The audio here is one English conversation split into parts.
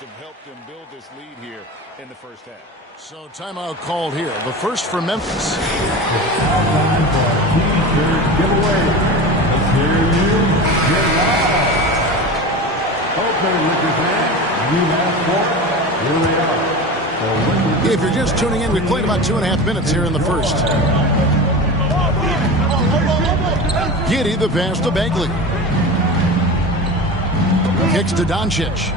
have helped them build this lead here in the first half. So timeout called here. The first for Memphis. If you're just tuning in, we played about 2.5 minutes here in the first. Giddey the pass to Bagley. Kicks to Doncic.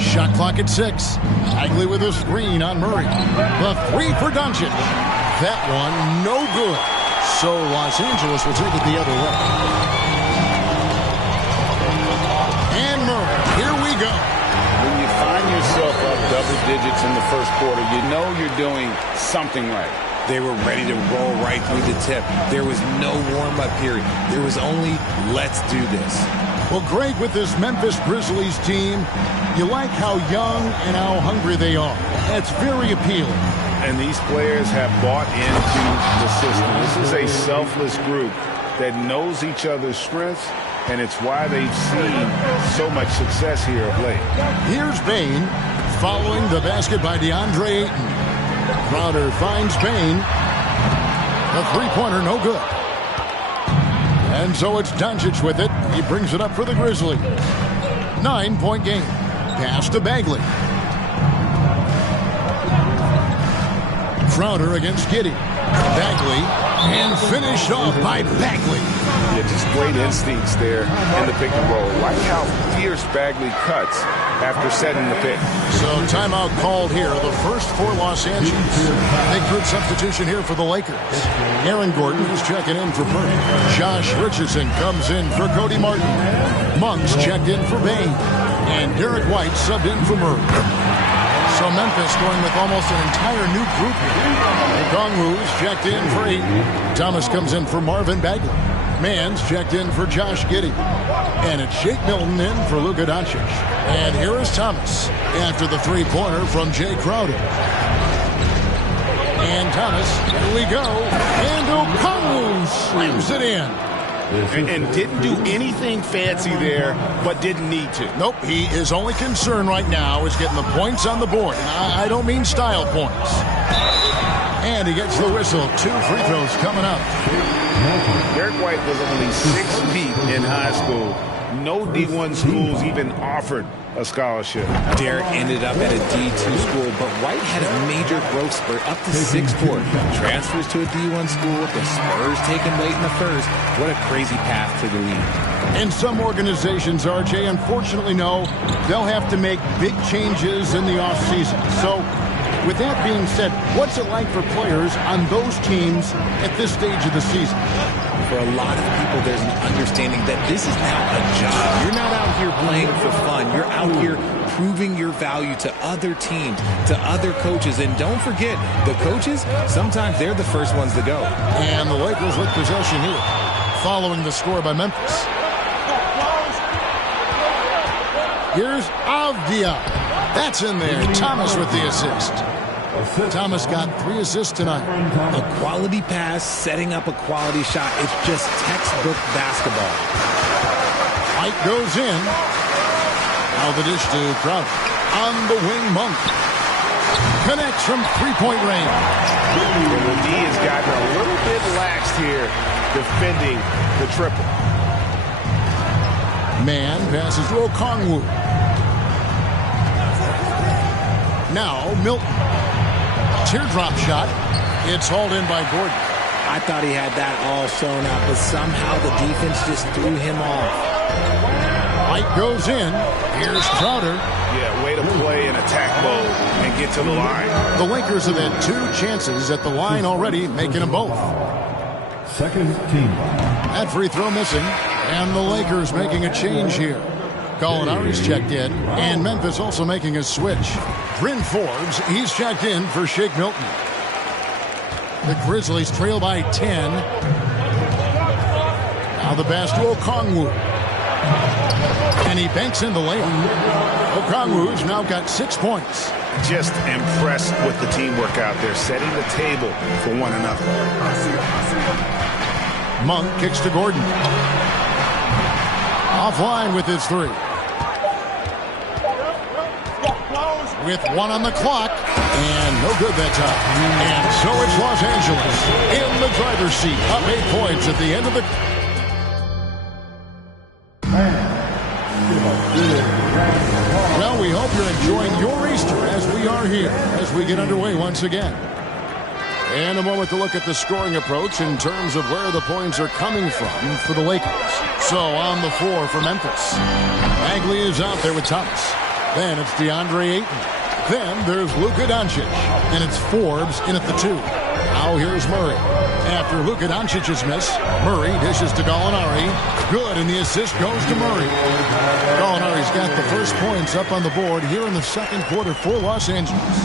Shot clock at 6. Bagley with a screen on Murray. The 3 for Doncic. That one no good. So Los Angeles will take it the other way. And Murray, here we go. When you find yourself up double digits in the first quarter, you know you're doing something right. They were ready to roll right through the tip. There was no warm-up period. There was only, let's do this. Well, Greg, with this Memphis Grizzlies team, you like how young and how hungry they are. That's very appealing. And these players have bought into the system. This is a selfless group that knows each other's strengths, and it's why they've seen so much success here of late. Here's Bane following the basket by DeAndre Ayton. Crowder finds Bane. The three-pointer no good. And so it's Doncic with it. He brings it up for the Grizzlies. 9-point game. Pass to Bagley. Crowder against Giddey. Bagley. And finished off by Bagley. Yeah, just great instincts there in the pick and roll. Like how fierce Bagley cuts after setting the pick. So timeout called here. The first for Los Angeles. Big group substitution here for the Lakers. Aaron Gordon is checking in for Murray. Josh Richardson comes in for Cody Martin. Monk's checked in for Bane. And Derek White subbed in for Murray. So Memphis going with almost an entire new group here. Okongwu's checked in for Ayton. Thomas comes in for Marvin Bagley. Mann's checked in for Josh Giddey. And it's Shake Milton in for Luka Doncic. And here is Thomas after the three-pointer from Jay Crowder. And Thomas, here we go. And Okongwu slams it in. And didn't do anything fancy there, but didn't need to. Nope, he is only concerned right now is getting the points on the board. And I don't mean style points. And he gets the whistle. 2 free throws coming up. Derek White was only 6 feet in high school. No D1 schools even offered a scholarship. Derek ended up at a D2 school, but White had a major growth spurt up to 6'4". Transfers to a D1 school, the Spurs take him late in the first. What a crazy path to the league. And some organizations, RJ, unfortunately know they'll have to make big changes in the offseason. So with that being said, what's it like for players on those teams at this stage of the season? For a lot of people, there's an understanding that this is now a job. You're not out here playing for fun. You're out here proving your value to other teams, to other coaches. And don't forget, the coaches, sometimes they're the first ones to go. And the Lakers with possession here, following the score by Memphis. Here's Avdia. That's in there. Thomas with the assist. Thomas got 3 assists tonight. A quality pass, setting up a quality shot. It's just textbook basketball. White goes in. Now the dish to Crowder. On the wing, Monk. Connects from three-point range. The D has gotten a little bit laxed here defending the triple. Man passes to Okongwu. Now Milton. Teardrop shot. It's hauled in by Gordon. I thought he had that all sewn up, but somehow the defense just threw him off. White goes in. Here's Crowder. Yeah, way to play in attack mode and get to the line. The Lakers have had 2 chances at the line already, making them both. Second team. That free throw missing. And the Lakers making a change here. Gallinari's checked in. And Memphis also making a switch. Bryn Forbes, he's checked in for Shake Milton. The Grizzlies trail by 10. Now the pass to Okongwu. And he banks in the layup. Okongwu's now got 6 points. Just impressed with the teamwork out there, setting the table for one another. Monk kicks to Gordon. Offline with his 3. with 1 on the clock. And no good that time. And so it's Los Angeles in the driver's seat. Up 8 points at the end of the... Well, we hope you're enjoying your Easter as we are here, as we get underway once again. And a moment to look at the scoring approach in terms of where the points are coming from for the Lakers. So on the floor for Memphis, Bagley is out there with Thomas. Then it's DeAndre Ayton. Then there's Luka Doncic. And it's Forbes in at the 2. Now here's Murray. After Luka Doncic's miss, Murray dishes to Gallinari. Good, and the assist goes to Murray. Gallinari's got the first points up on the board here in the second quarter for Los Angeles.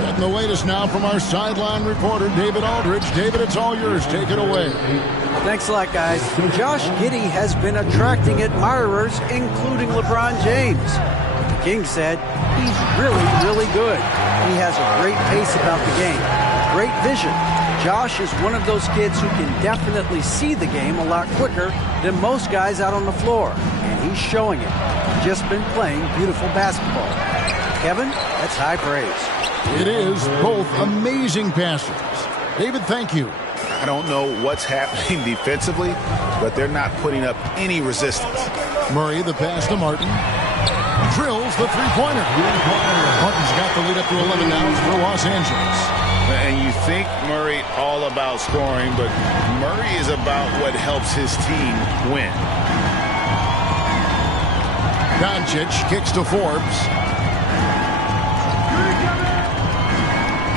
Getting the latest now from our sideline reporter, David Aldridge. David, it's all yours. Take it away. Thanks a lot, guys. Josh Giddey has been attracting admirers, including LeBron James. The King said he's really, really good. He has a great pace about the game, great vision. Josh is one of those kids who can definitely see the game a lot quicker than most guys out on the floor, and he's showing it. Just been playing beautiful basketball. Kevin, that's high praise. It is both amazing passers. David, thank you. I don't know what's happening defensively, but they're not putting up any resistance. Murray, the pass to Martin. Drills the three-pointer. Martin's got the lead up to 11 now for Los Angeles. And you think Murray all about scoring, but Murray is about what helps his team win. Doncic kicks to Forbes.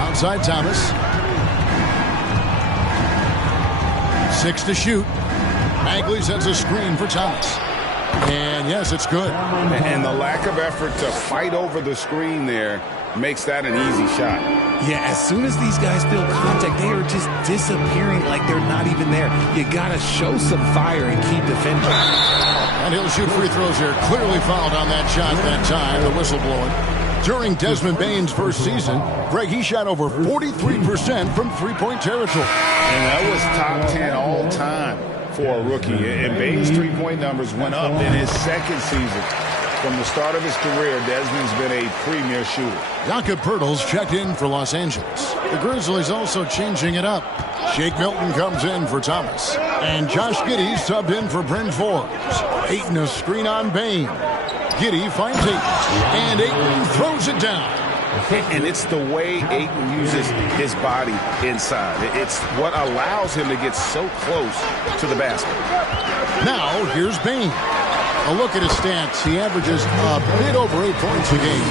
Outside Thomas. 6 to shoot. Bagley sets a screen for Thomas. And yes, it's good. And the lack of effort to fight over the screen there makes that an easy shot. Yeah, as soon as these guys feel contact, they are just disappearing like they're not even there. You got to show some fire and keep defending. And he'll shoot free throws here. Clearly fouled on that shot that time, the whistle blowing. During Desmond Bane's first season, Greg, he shot over 43% from three-point territory. And that was top 10 all time for a rookie. And Bane's three-point numbers went up in his second season. From the start of his career, Desmond's been a premier shooter. Jakob Poeltl's checked in for Los Angeles. The Grizzlies also changing it up. Shake Milton comes in for Thomas. And Josh Giddey subbed in for Bryn Forbes. Ayton a screen on Bane. Giddey finds Ayton. And Ayton throws it down. And it's the way Ayton uses his body inside. It's what allows him to get so close to the basket. Now, here's Bane. A look at his stats. He averages a bit over 8 points a game.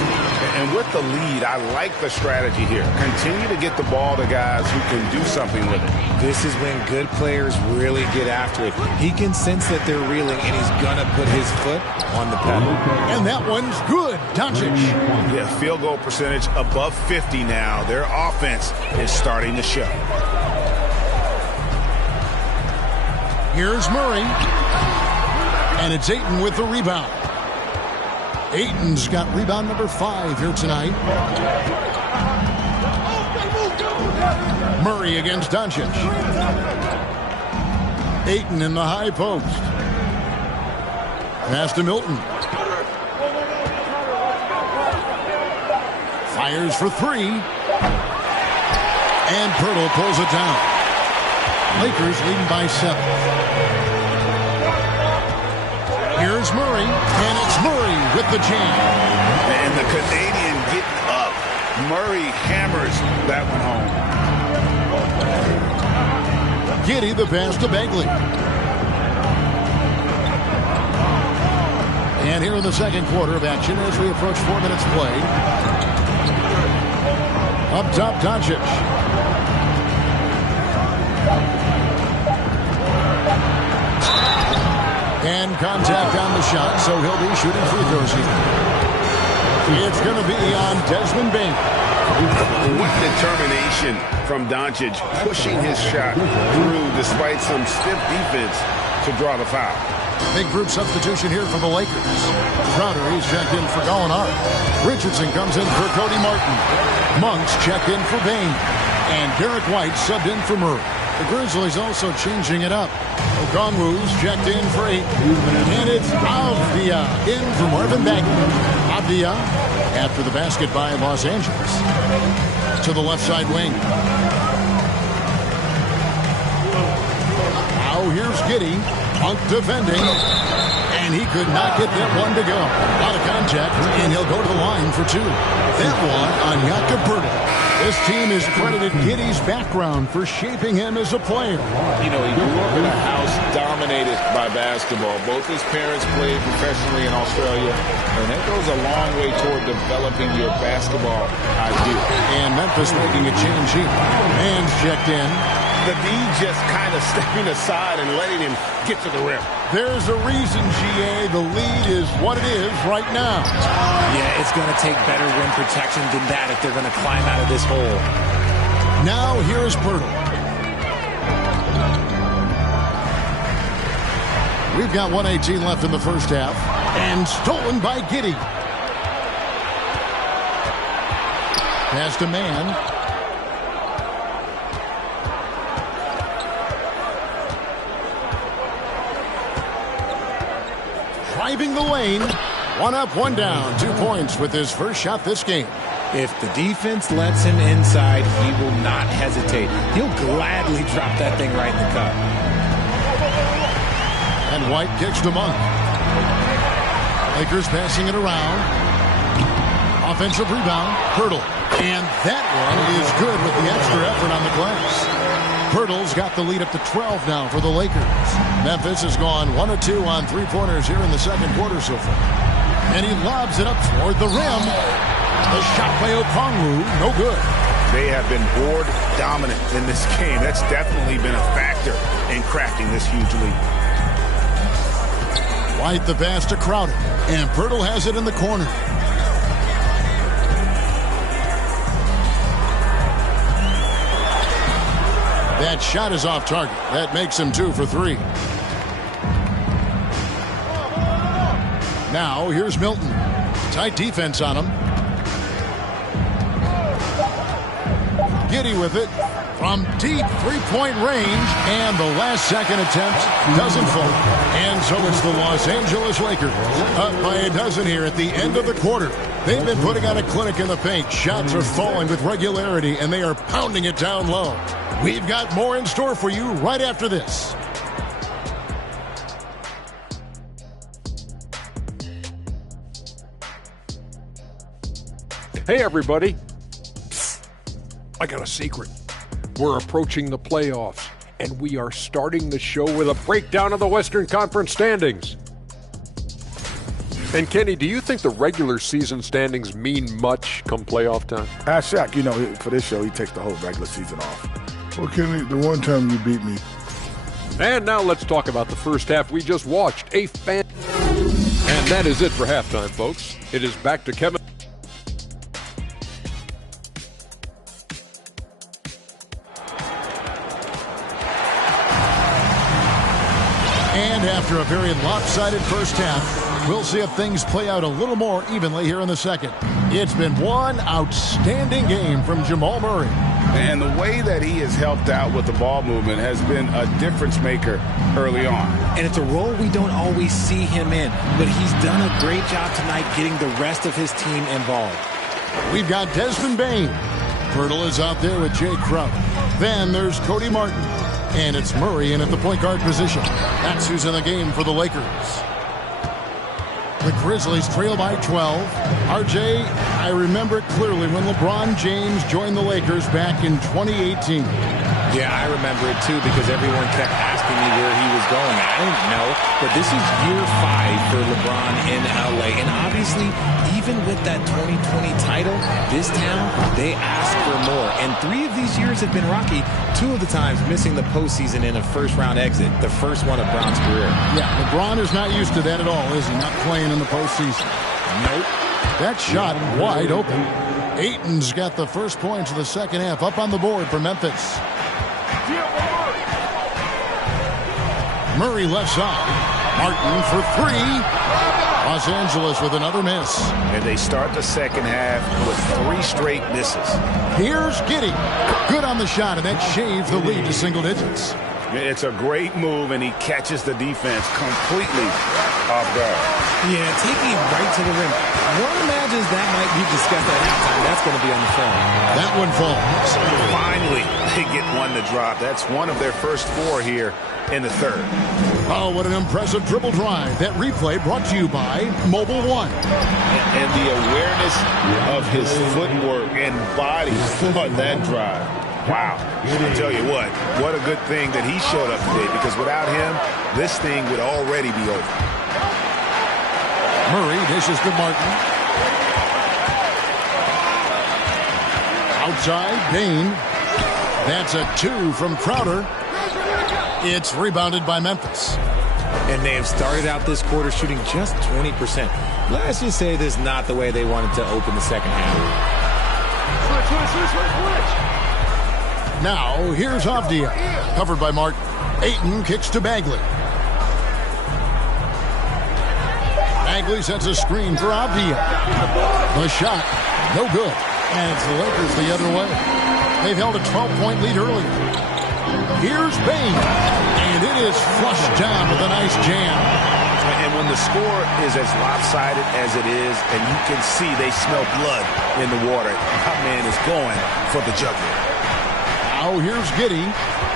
And with the lead, I like the strategy here. Continue to get the ball to guys who can do something with it. This is when good players really get after it. He can sense that they're reeling, and he's going to put his foot on the pedal. And that one's good. Doncic. Yeah, field goal percentage above 50 now. Their offense is starting to show. Here's Murray. And it's Ayton with the rebound. Ayton's got rebound number 5 here tonight. Murray against Doncic. Ayton in the high post. Pass to Milton. Fires for 3. And Poeltl pulls it down. Lakers leading by 7. Here's Murray, and it's Murray with the jam. And the Canadian getting up. Murray hammers that one home. Giddey the pass to Bagley. And here in the second quarter of action as we approach 4 minutes played. Up top, Doncic. And contact on the shot, so he'll be shooting free throws here. It's going to be on Desmond Bane. What determination from Doncic, pushing his shot through despite some stiff defense to draw the foul. Big group substitution here for the Lakers. Crowder, he's checked in for Gallinari. Richardson comes in for Cody Martin. Monk's checked in for Bane. And Derek White subbed in for Murray. The Grizzlies also changing it up. Okongwu's checked in for 8. And it's Avdia in for Marvin Bagley. Villa after the basket by Los Angeles. To the left side wing. Now here's Giddey. Punk defending. And he could not get that one to go. Out of contact, and he'll go to the line for two. That one on Jakob. This team has credited Giddey's background for shaping him as a player. You know, he grew up in a house dominated by basketball. Both his parents played professionally in Australia, and that goes a long way toward developing your basketball idea. And Memphis making a change here. Man's checked in. The D just kind of stepping aside and letting him get to the rim. There's a reason, GA, the lead is what it is right now. Yeah, it's going to take better rim protection than that if they're going to climb out of this hole. Now here's Pirtle. We've got 1:18 left in the first half. And stolen by Giddey. Pass to Man. Driving the lane. One up, one down. 2 points with his first shot this game. If the defense lets him inside, he will not hesitate. He'll gladly drop that thing right in the cup. And White kicks to Monk. Lakers passing it around. Offensive rebound. Pirtle. And that one is good with the extra effort on the glass. Pirtle's got the lead up to 12 now for the Lakers. Memphis has gone 1 of 2 on three-pointers here in the second quarter so far. And he lobs it up toward the rim. The shot by Okongwu, no good. They have been board dominant in this game. That's definitely been a factor in crafting this huge lead. White the pass to Crowder. And Pirtle has it in the corner. That shot is off target. That makes him 2 for 3. Now here's Milton. Tight defense on him. Giddey with it from deep three-point range, and the last second attempt doesn't fall. And so it's the Los Angeles Lakers up by a dozen here at the end of the quarter. They've been putting on a clinic in the paint. Shots are falling with regularity, and they are pounding it down low. We've got more in store for you right after this. Hey, everybody. Psst. I got a secret. We're approaching the playoffs, and we are starting the show with a breakdown of the Western Conference standings. And Kenny, do you think the regular season standings mean much come playoff time? Shaq, you know, for this show, he takes the whole regular season off. Well, Kenny, the one time you beat me. And now let's talk about the first half we just watched. And that is it for halftime, folks. It is back to Kevin. And after a very lopsided first half, we'll see if things play out a little more evenly here in the second. It's been one outstanding game from Jamal Murray. And the way that he has helped out with the ball movement has been a difference maker early on. And it's a role we don't always see him in, but he's done a great job tonight getting the rest of his team involved. We've got Desmond Bain. Pirtle is out there with Jay Crowder. Then there's Cody Martin. And it's Murray in at the point guard position. That's who's in the game for the Lakers. The Grizzlies trail by 12. RJ, I remember it clearly when LeBron James joined the Lakers back in 2018. Yeah, I remember it too because everyone kept asking me where he was going. I didn't know, but this is year 5 for LeBron in LA. And obviously, even with that 2020 title, this town, they ask for more. And 3 of these years have been rocky. 2 of the times missing the postseason in a first-round exit, the first one of Bron's career. Yeah, LeBron is not used to that at all, is he? Not playing in the postseason. Nope. That shot wide open. Ayton's got the first points of the second half up on the board for Memphis. Murray left side. Martin for 3. Los Angeles with another miss. And they start the second half with 3 straight misses. Here's Giddey. Good on the shot, and that shaves the lead to single digits. It's a great move, and he catches the defense completely off guard. Yeah, taking it right to the rim. One imagines that might be discussed at halftime. That's going to be on the film. That one falls. Finally, they get one to drop. That's one of their first 4 here in the third. Oh, what an impressive dribble drive. That replay brought to you by Mobile One. And the awareness of his footwork and body on that drive. Wow. I'll tell you what a good thing that he showed up today, because without him, this thing would already be over. Murray dishes to Martin. Outside, Bain. That's a 2 from Crowder. It's rebounded by Memphis. And they have started out this quarter shooting just 20%. Let's just say this is not the way they wanted to open the second half. Now, here's Avdia. Covered by Martin. Ayton kicks to Bagley. Bagley sets a screen for Avdia. The shot, no good. And it's the Lakers the other way. They've held a 12-point lead earlier. Here's Bain. And it is flushed down with a nice jam. And when the score is as lopsided as it is, and you can see they smell blood in the water, my man is going for the jugular. Now here's Giddey.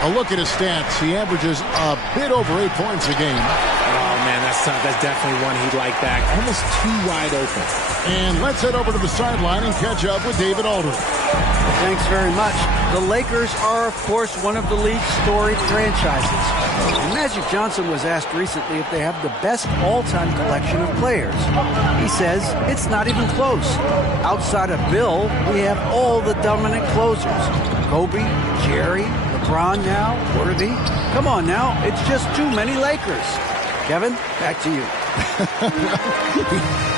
A look at his stats. He averages a bit over 8 points a game. Oh, man, that's tough. That's definitely one he'd like back. Almost too wide open. And let's head over to the sideline and catch up with David Aldridge. Thanks very much. The Lakers are, of course, one of the league's storied franchises. And Magic Johnson was asked recently if they have the best all-time collection of players. He says it's not even close. Outside of Bill, we have all the dominant closers. Kobe, Jerry, LeBron now, Worthy. Come on now, it's just too many Lakers. Kevin, back to you.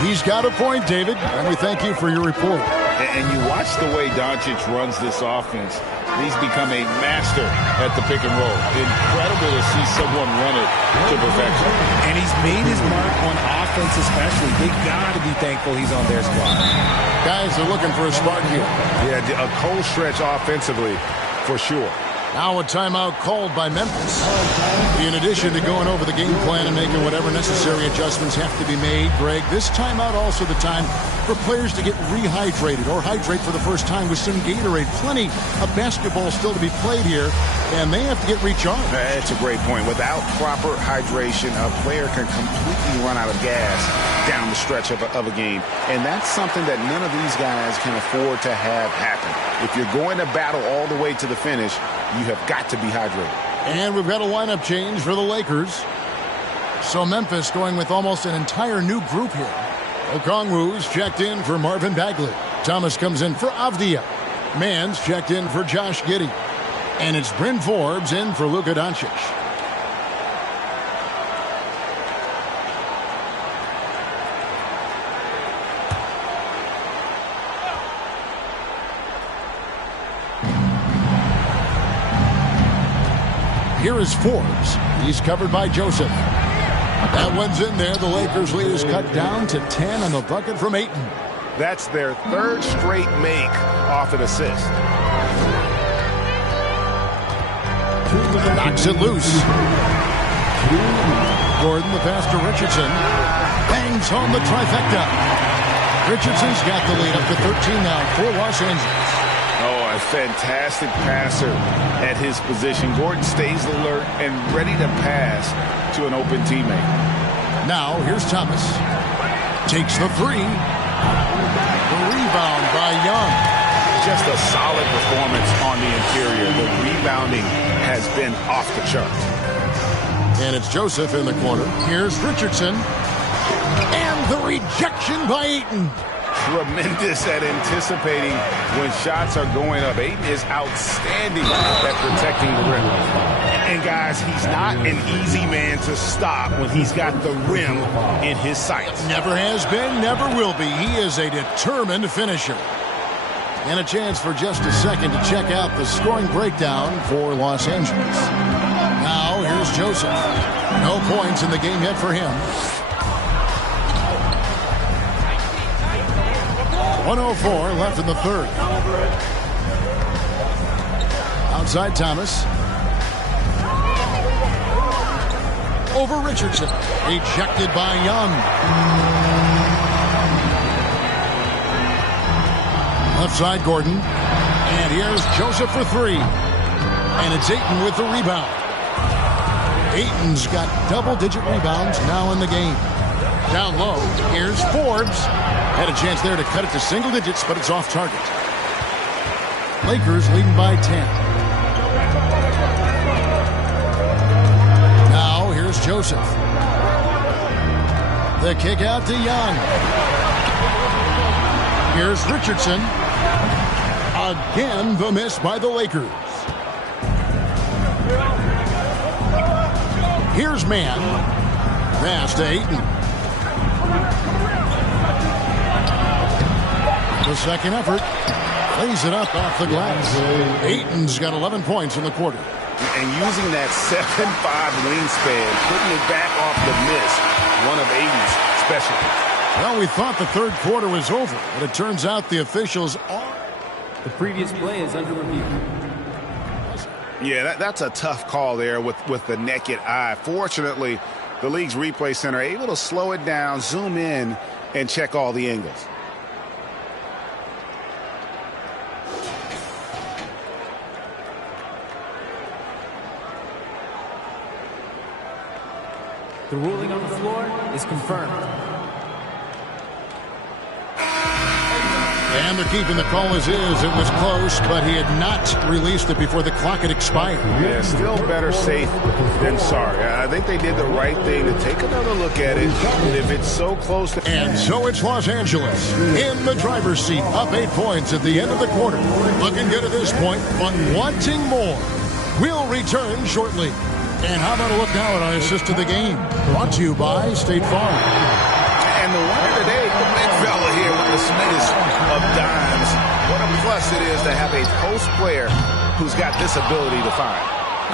He's got a point, David, and we thank you for your report. And you watch the way Doncic runs this offense. He's become a master at the pick and roll. Incredible to see someone run it to perfection. And he's made his mark on offense especially. They got to be thankful he's on their squad. Guys are looking for a spark here. Yeah, a cold stretch offensively for sure. Now a timeout called by Memphis. In addition to going over the game plan and making whatever necessary adjustments have to be made, Greg, this timeout also the time for players to get rehydrated or hydrate for the first time with some Gatorade. Plenty of basketball still to be played here, and they have to get recharged. That's a great point. Without proper hydration, a player can completely run out of gas down the stretch of a game. And that's something that none of these guys can afford to have happen. If you're going to battle all the way to the finish, you have got to be hydrated. And we've got a lineup change for the Lakers. So Memphis going with almost an entire new group here. Okongwu's checked in for Marvin Bagley. Thomas comes in for Avdia. Mann's checked in for Josh Giddey. And it's Bryn Forbes in for Luka Doncic. Here is Forbes. He's covered by Joseph. That one's in there. The Lakers lead is cut down to 10 on the bucket from Ayton. That's their third straight make off an assist. Knocks it loose. Gordon, the pass to Richardson. Bangs home the trifecta. Richardson's got the lead up to 13 now for Los Angeles. Oh, a fantastic passer at his position. Gordon stays alert and ready to pass to an open teammate. Now, here's Thomas. Takes the three. The rebound by Young. Just a solid performance on the interior. The rebounding has been off the chart. And it's Joseph in the corner. Here's Richardson. And the rejection by Ayton. Tremendous at anticipating when shots are going up. Ayton is outstanding at protecting the rim. And guys, he's not an easy man to stop when he's got the rim in his sights. Never has been, never will be. He is a determined finisher. And a chance for just a second to check out the scoring breakdown for Los Angeles. Now, here's Joseph. No points in the game yet for him. 1:04 left in the third. Outside Thomas. over Richardson. Ejected by Young. Left side, Gordon. And here's Joseph for three. And it's Ayton with the rebound. Ayton's got double-digit rebounds now in the game. Down low, here's Forbes. Had a chance there to cut it to single digits, but it's off target. Lakers leading by 10. Now, here's Joseph. The kick out to Young. Here's Richardson. Again, the miss by the Lakers. Here's Mann. Pass to Ayton. The second effort. Lays it up off the glass. Ayton's got 11 points in the quarter. And using that 7'5" wingspan, putting it back off the miss, one of Ayton's specialties. Well, we thought the third quarter was over, but it turns out the officials are. The previous play is under review. Yeah, that's a tough call there with the naked eye. Fortunately, the league's replay center able to slow it down, zoom in, and check all the angles. The ruling on the floor is confirmed. And they're keeping the call as is. It was close, but he had not released it before the clock had expired. Yeah, still better safe than sorry. I think they did the right thing to take another look at it. If it's so close to... And so it's Los Angeles in the driver's seat, up 8 points at the end of the quarter. Looking good at this point, but wanting more. We'll return shortly. And how about a look now at our assist to the game? Brought to you by State Farm. And the winner today, the big fella here with the sweetest of dimes. What a plus it is to have a post player who's got this ability to find.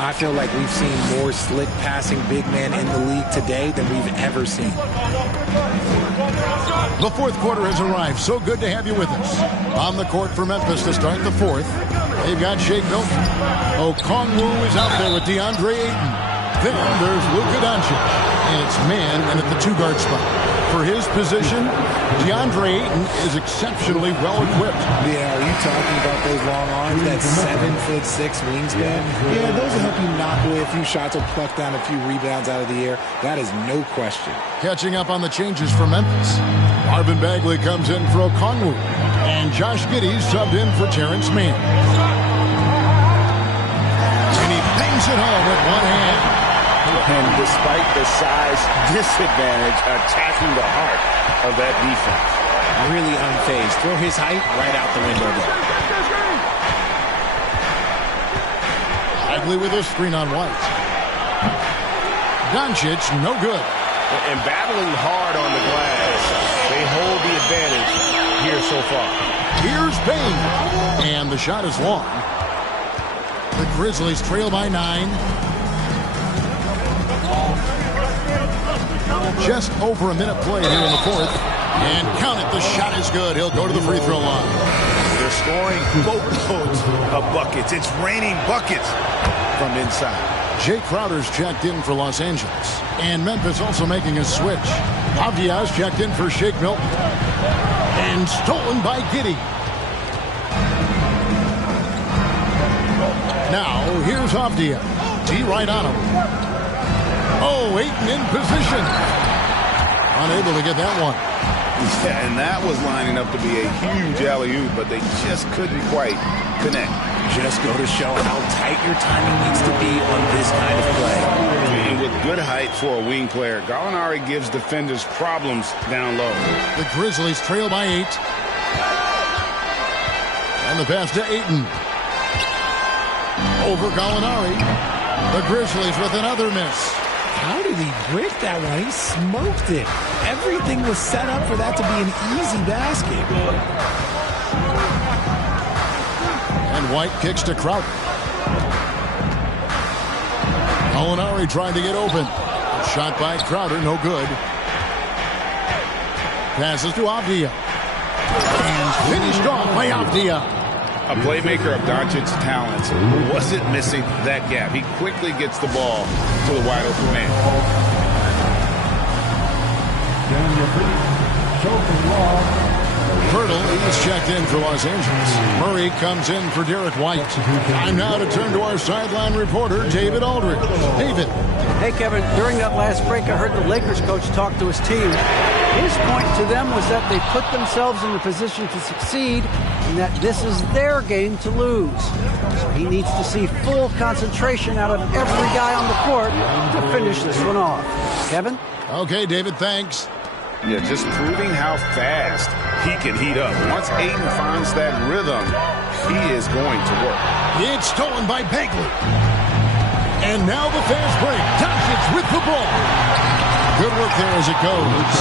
I feel like we've seen more slick passing big men in the league today than we've ever seen. The fourth quarter has arrived. So good to have you with us. On the court for Memphis to start the fourth. They've got Shake Milton. Okongwu is out there with DeAndre Ayton. Then there's Luka Doncic. And it's Mann and at the two-guard spot. For his position, DeAndre Ayton is exceptionally well-equipped. Yeah, are you talking about those long arms, that 7'6" wingspan? Yeah, those will help you knock away a few shots or pluck down a few rebounds out of the air. That is no question. Catching up on the changes for Memphis. Marvin Bagley comes in for Okongwu. And Josh Giddey subbed in for Terrence Mann. And he bangs it home with one hand. And despite the size disadvantage, attacking the heart of that defense. Really unfazed. Throw his height right out the window there. Bagley with a screen on White. Doncic, no good. And battling hard on the glass, they hold the advantage here so far. Here's Payne. And the shot is long. The Grizzlies trail by 9. Just over a minute played here in the fourth. And count it, the shot is good. He'll go to the free throw line. They're scoring boatloads of buckets. It's raining buckets from inside. Jay Crowder's checked in for Los Angeles. And Memphis also making a switch. Avdia's checked in for Shake Milton. And stolen by Giddey. Now, here's Avdia. D right on him. Oh, Ayton in position. Unable to get that one. Yeah, and that was lining up to be a huge alley-oop, but they just couldn't quite connect. Just go to show how tight your timing needs to be on this kind of play. And with good height for a wing player, Gallinari gives defenders problems down low. The Grizzlies trail by 8. And the pass to Ayton. Over Gallinari. The Grizzlies with another miss. How did he break that one? He smoked it. Everything was set up for that to be an easy basket. And White kicks to Crowder. Gallinari trying to get open. Shot by Crowder, no good. Passes to Avdia. And finished off by Avdia. A playmaker of Doncic's talents wasn't missing that gap. He quickly gets the ball to the wide open man. Pirtle is checked in for Los Angeles. Murray comes in for Derek White. Time now to turn to our sideline reporter, David Aldridge. David. Hey, Kevin, during that last break, I heard the Lakers coach talk to his team. His point to them was that they put themselves in the position to succeed and that this is their game to lose. So he needs to see full concentration out of every guy on the court to finish this one off. Kevin? Okay, David, thanks. Yeah, just proving how fast he can heat up. Once Ayton finds that rhythm, he is going to work. It's stolen by Bagley. And now the fast break. Doncic with the ball. Good work there as it goes.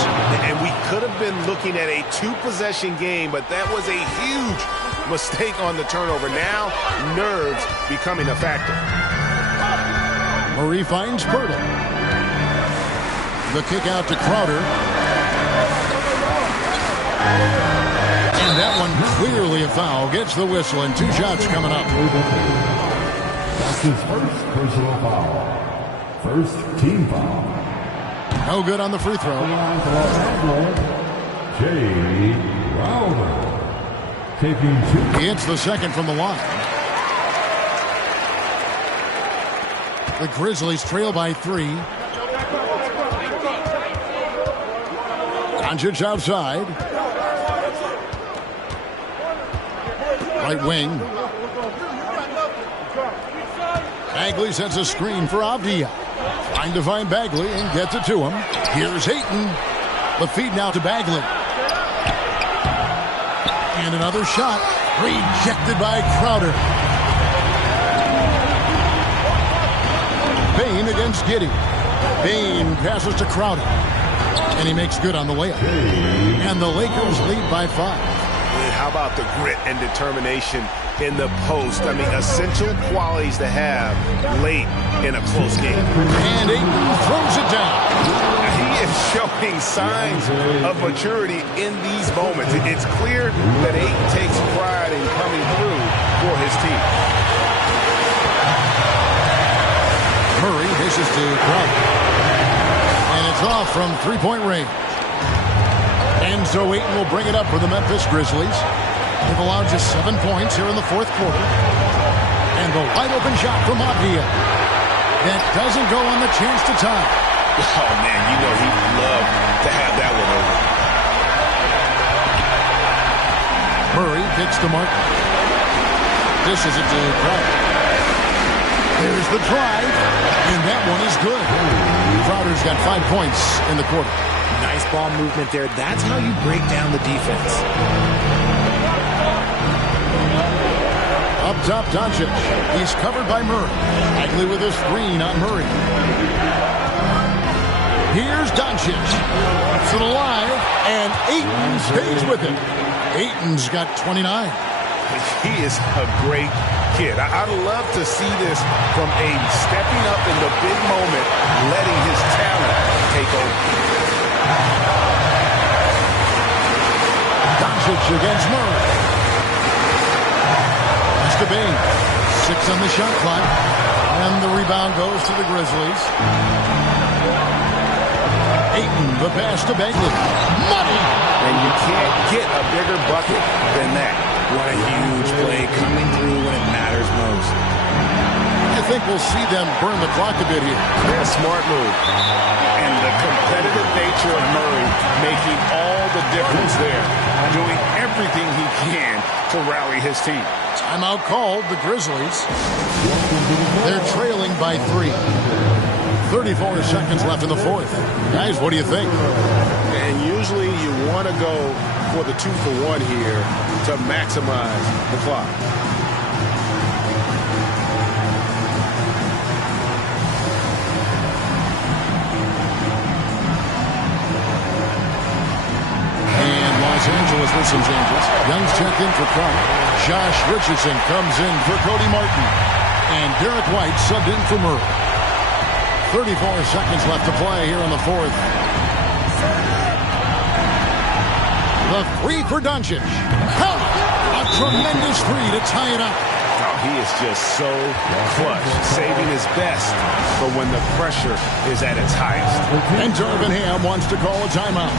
And we could have been looking at a two-possession game, but that was a huge mistake on the turnover. Now, nerves becoming a factor. Murray finds Pirtle. The kick out to Crowder. And that one clearly a foul. Gets the whistle and 2 shots coming up. That's his first personal foul. First team foul. No good on the free throw. Jay Crowder. Taking 2. He hits the second from the line. The Grizzlies trail by 3. Doncic outside. Right wing. Bagley sets a screen for Avdia. Trying to find Bagley and gets it to him. Here's Ayton. The feed now to Bagley. And another shot. Rejected by Crowder. Bain against Giddey. Bain passes to Crowder. And he makes good on the layup. And the Lakers lead by 5. How about the grit and determination in the post? I mean, essential qualities to have late in a close game. And Ayton throws it down. He is showing signs of maturity in these moments. It's clear that Ayton takes pride in coming through for his team. Murray dishes to Crowder. And it's off from three-point range. And so Ayton will bring it up for the Memphis Grizzlies. They've allowed just 7 points here in the fourth quarter. And the wide-open shot from Avdia. That doesn't go on the chance to tie. Oh, man, you know he'd love to have that one over. Murray kicks to Martin. Dishes it to Crowder. There's the drive. And that one is good. Crowder's got 5 points in the quarter. Nice ball movement there. That's how you break down the defense. Up top, Doncic. He's covered by Murray. Bagley with a screen on Murray. Here's Doncic. It's it alive, and Ayton stays with him. Ayton's got 29. He is a great kid. I'd love to see this from Ayton, stepping up in the big moment, letting his talent take over. Doncic against Murray. That's to Bain. 6 on the shot clock. And the rebound goes to the Grizzlies. Ayton, the pass to Bagley. Money! And you can't get a bigger bucket than that. What a huge play coming through when it matters most. I think we'll see them burn the clock a bit here. They're a smart move. And the competitive nature of Murray making all the difference there. Doing everything he can to rally his team. Timeout called, the Grizzlies. They're trailing by 3. 34 seconds left in the fourth. Guys, what do you think? And usually you want to go for the 2-for-1 here to maximize the clock. And Los Angeles with some changes. Young's checked in for Crowder. Josh Richardson comes in for Cody Martin. And Derek White subbed in for Murray. 34 seconds left to play here in the fourth. The 3 for Doncic. A Tremendous three to tie it up. Oh, he is just so clutch, saving his best for when the pressure is at its highest. And Darvin Ham wants to call a timeout.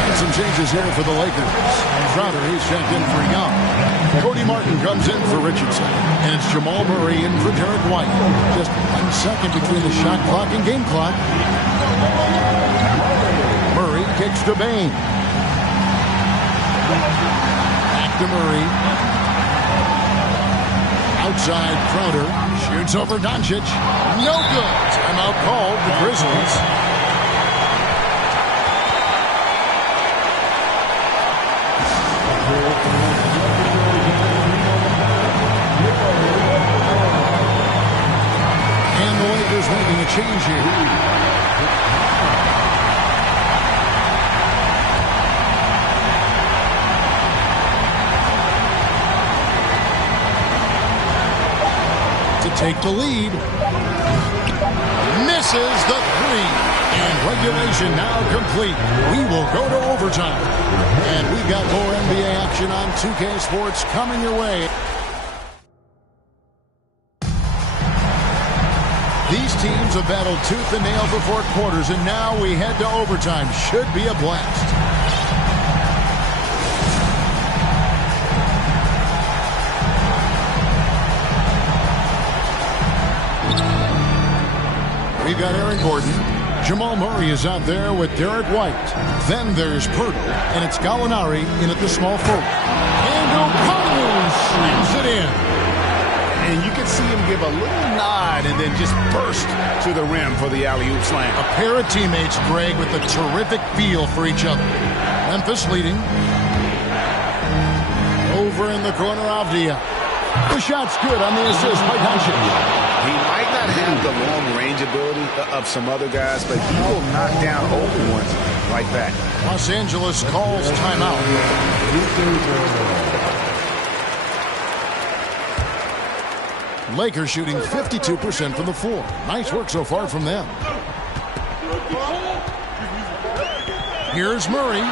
And some changes here for the Lakers. Crowder, he's checked in for Young. Cody Martin comes in for Richardson. And it's Jamal Murray in for Derek White. Just 1 second between the shot clock and game clock. Murray kicks to Bain. Back to Murray. Outside, Crowder shoots over Doncic. No good. Timeout called the Grizzlies. And the Lakers making a change here. Take the lead. Misses the three. And regulation now complete. We will go to overtime. And we've got more NBA action on 2K Sports coming your way. These teams have battled tooth and nail for 4 quarters, and now we head to overtime. Should be a blast. We've got Aaron Gordon. Jamal Murray is out there with Derek White. Then there's Pirtle, and it's Gallinari in at the small forward. And O'Connell slams it in. And you can see him give a little nod and then just burst to the rim for the alley-oop slam. A pair of teammates, Greg, with a terrific feel for each other. Memphis leading. Over in the corner, Avdia. The shot's good on the assist by Doncic. He might not have the long-range ability of some other guys, but he will knock down open ones like that. Los Angeles calls timeout. Lakers shooting 52% from the floor. Nice work so far from them. Here's Murray.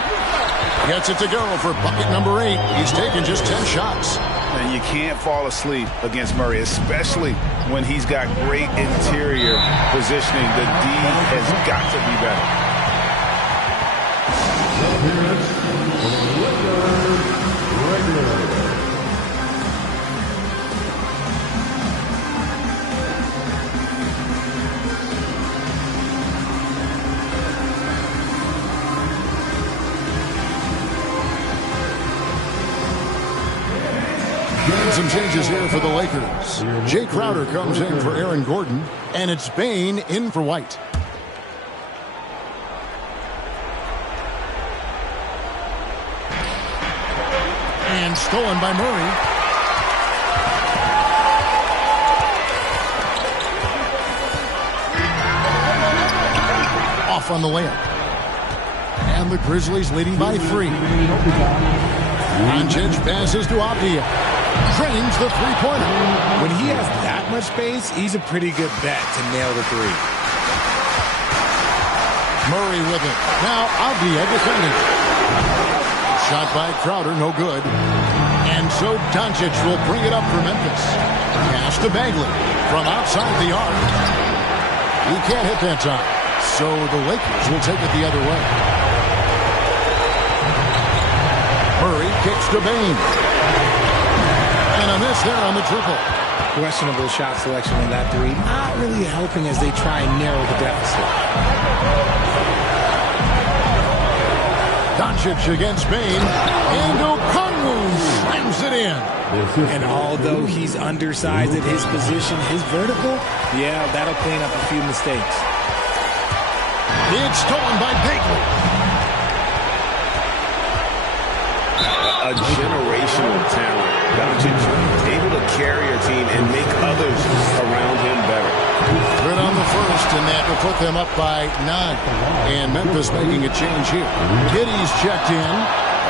Gets it to go for bucket number 8. He's taken just 10 shots. And you can't fall asleep against Murray, especially when he's got great interior positioning. The D has got to be Some changes here for the Lakers. Jay Crowder comes in for Aaron Gordon, and it's Bain in for White. And stolen by Murray. Off on the layup. And the Grizzlies leading by 3. Doncic passes to Avdia. Drains the three-pointer. When he has that much space, he's a pretty good bet to nail the 3. Murray with it. Now Avdia defending. Shot by Crowder, no good. And so Doncic will bring it up for Memphis. Pass to Bagley from outside the arc. He can't hit that time. So the Lakers will take it the other way. Murray kicks to Bain. And a miss there on the triple. Questionable shot selection on that 3. Not really helping as they try and narrow the deficit. Doncic against Bain. And O'Connell slams it in. And although he's undersized at his position, his vertical, yeah, that'll clean up a few mistakes. It's stolen by Bagley. A generational talent. Doncic able to carry a team and make others around him better. Good on the first, and that will put them up by 9. And Memphis making a change here. Giddy's checked in.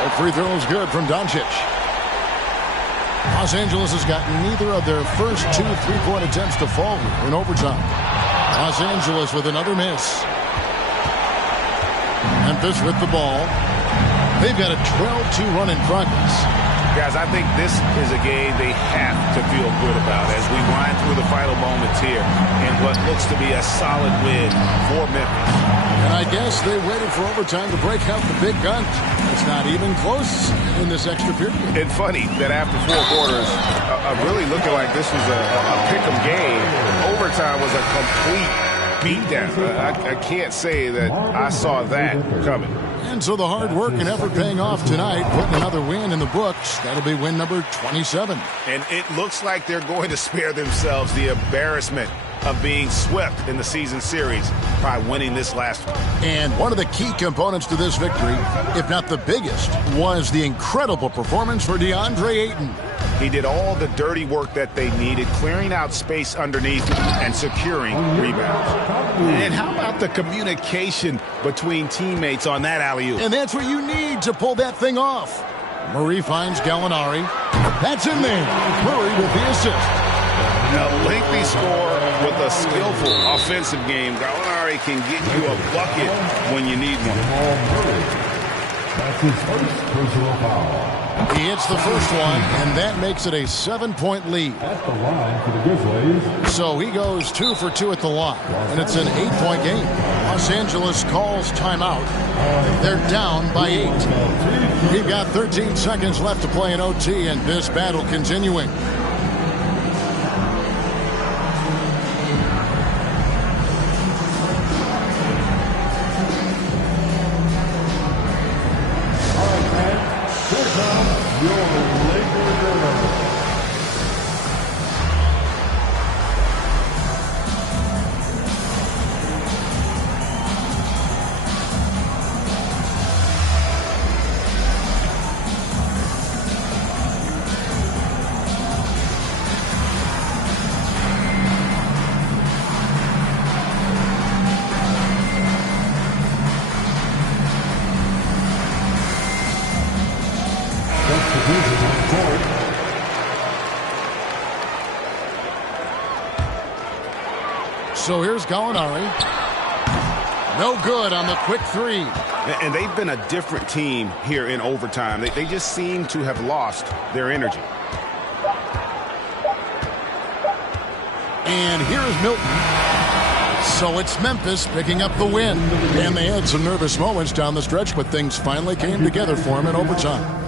All free throws good from Doncic. Los Angeles has gotten neither of their first 2 3-point attempts to fall in overtime. Los Angeles with another miss. Memphis with the ball. They've got a 12-2 run in progress. Guys, I think this is a game they have to feel good about as we wind through the final moments here in what looks to be a solid win for Memphis. And I guess they waited for overtime to break out the big guns. It's not even close in this extra period. And funny that after 4 quarters, really looking like this was a pick-em game, overtime was a complete beatdown. I can't say that I saw that coming. And so the hard work and effort paying off tonight, putting another win in the books. That'll be win number 27. And it looks like they're going to spare themselves the embarrassment of being swept in the season series by winning this last one. And one of the key components to this victory, if not the biggest, was the incredible performance for DeAndre Ayton. He did all the dirty work that they needed, clearing out space underneath and securing rebounds. And how about the communication between teammates on that alley-oop? And that's what you need to pull that thing off. Murray finds Gallinari. That's in there. Murray with the assist. A lengthy score with a skillful offensive game. Gallinari can get you a bucket when you need one. That's his first personal foul. He hits the first one, and that makes it a 7-point lead. At the line for the Grizzlies. So he goes 2 for 2 at the line, and it's an 8-point game. Los Angeles calls timeout. They're down by 8. We've got 13 seconds left to play in OT, and this battle continuing. So here's Gallinari. No good on the quick 3. And they've been a different team here in overtime. They just seem to have lost their energy. And here's Milton. So it's Memphis picking up the win. And they had some nervous moments down the stretch, but things finally came together for them in overtime.